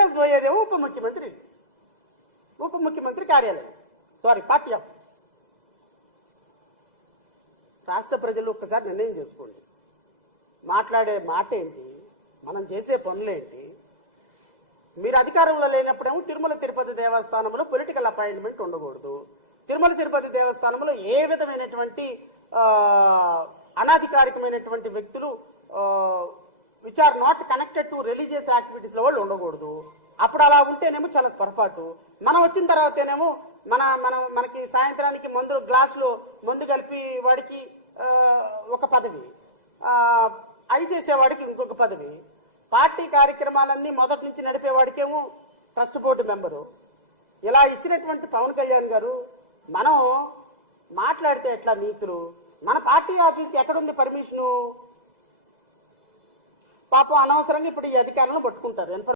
రెండోది పోయేదేమో ఉప ముఖ్యమంత్రి. ఉప ముఖ్యమంత్రి కార్యాలయం. సారీ పార్టీ ఆఫ్ రాష్ట్ర ప్రజలు ఒక్కసారి నిర్ణయం చేసుకోండి. మాట్లాడే మాట ఏంటి? మనం చేసే పనులేంటి మీరు అధికారంలో లేనప్పుడేమో తిరుమల తిరుపతి దేవస్థానంలో పొలిటికల్ అపాయింట్మెంట్ ఉండకూడదు. తిరుమల తిరుపతి దేవస్థానంలో ఏ విధమైనటువంటి అనాధికారికమైనటువంటి వ్యక్తులు which are not connected to religious యాక్టివిటీస్లో వాళ్ళు ఉండకూడదు. అప్పుడు అలా ఉంటేనేమో చాలా పొరపాటు. మనం వచ్చిన తర్వాతనేమో మన మనం మనకి సాయంత్రానికి మందు గ్లాసులో మందు కలిపి వాడికి ఒక పదవి. ఆ, ఐసేసేవాడికి ఇంకొక పదవి. పార్టీ కార్యక్రమాలన్నీ మొదటి నుంచి నడిపేవాడికేమో ట్రస్ట్ బోర్డు మెంబరు. ఇలా ఇచ్చినటువంటి పవన్ కళ్యాణ్ గారు మనం మాట్లాడితే ఎట్లా నీతులు? మన పార్టీ ఆఫీస్కి ఎక్కడుంది పర్మిషను? పాపం అనవసరంగా ఇప్పుడు ఈ అధికారులను పట్టుకుంటారు.